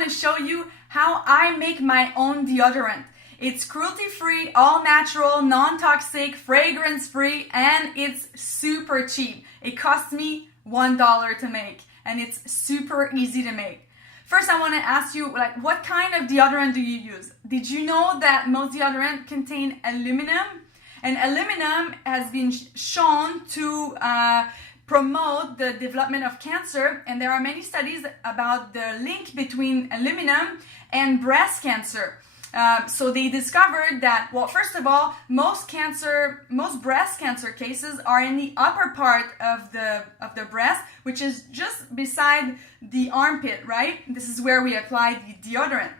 want to show you how I make my own deodorant. It's cruelty-free, all natural, non-toxic, fragrance-free, and it's super cheap. It costs me $1 to make, and it's super easy to make. First, I want to ask you, what kind of deodorant do you use? Did you know that most deodorant contain aluminum? And aluminum has been shown to promote the development of cancer, and there are many studies about the link between aluminum and breast cancer. So they discovered that, well, first of all, most breast cancer cases are in the upper part of the breast, which is just beside the armpit, right? This is where we apply the deodorant.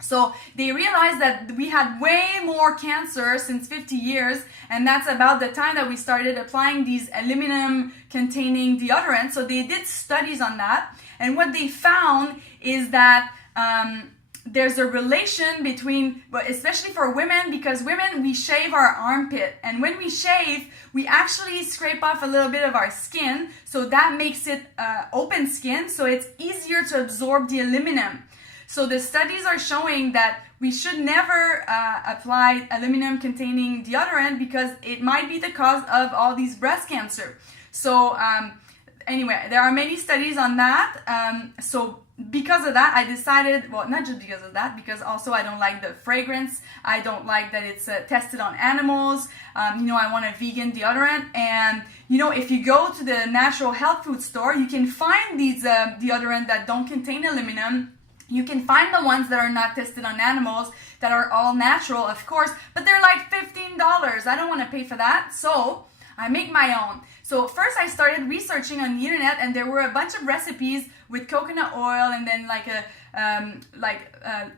So they realized that we had way more cancer since 50 years, and that's about the time that we started applying these aluminum-containing deodorants. So they did studies on that, and what they found is that there's a relation between, but especially for women, because women, we shave our armpit, and when we shave, we actually scrape off a little bit of our skin, so that makes it open skin, so it's easier to absorb the aluminum. So the studies are showing that we should never apply aluminum-containing deodorant because it might be the cause of all these breast cancer. So anyway, there are many studies on that. So because of that, I decided, well, not just because of that, because also I don't like the fragrance. I don't like that it's tested on animals. I want a vegan deodorant. And, if you go to the natural health food store, you can find these deodorant that don't contain aluminum. You can find the ones that are not tested on animals, that are all natural, of course, but they're like $15. I don't want to pay for that, so I make my own. So first I started researching on the internet, and there were a bunch of recipes with coconut oil, and then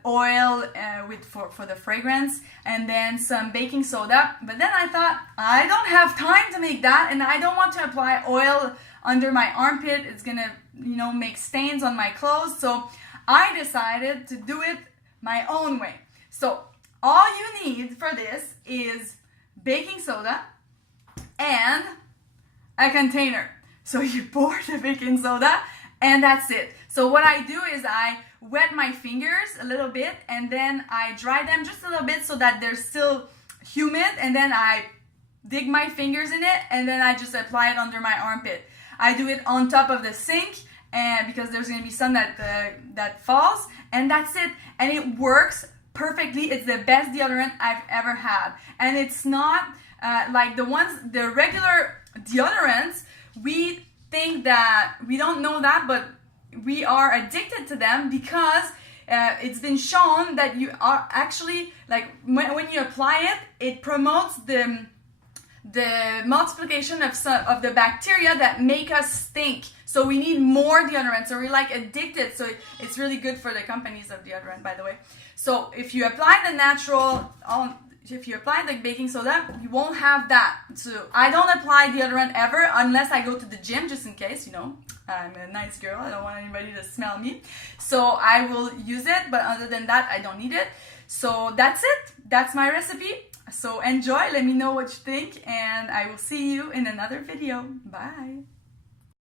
oil for the fragrance, and then some baking soda. But then I thought, I don't have time to make that, and I don't want to apply oil under my armpit. It's gonna, make stains on my clothes. So I decided to do it my own way. So all you need for this is baking soda and a container. So you pour the baking soda, and that's it. So what I do is I wet my fingers a little bit, and then I dry them just a little bit so that they're still humid, and then I dig my fingers in it, and then I just apply it under my armpit. I do it on top of the sink, and because there's going to be some that falls, and that's it. And it works perfectly. It's the best deodorant I've ever had. And it's not like the regular deodorants, we think that, we don't know that, but we are addicted to them because it's been shown that you are actually, when you apply it, it promotes the multiplication of the bacteria that make us stink. So we need more deodorant. So we're addicted. So it's really good for the companies of deodorant, by the way. So if you apply if you apply the baking soda, you won't have that. So I don't apply deodorant ever unless I go to the gym, just in case, I'm a nice girl. I don't want anybody to smell me. So I will use it, but other than that, I don't need it. So that's it. That's my recipe. So enjoy. Let me know what you think, and I will see you in another video. Bye.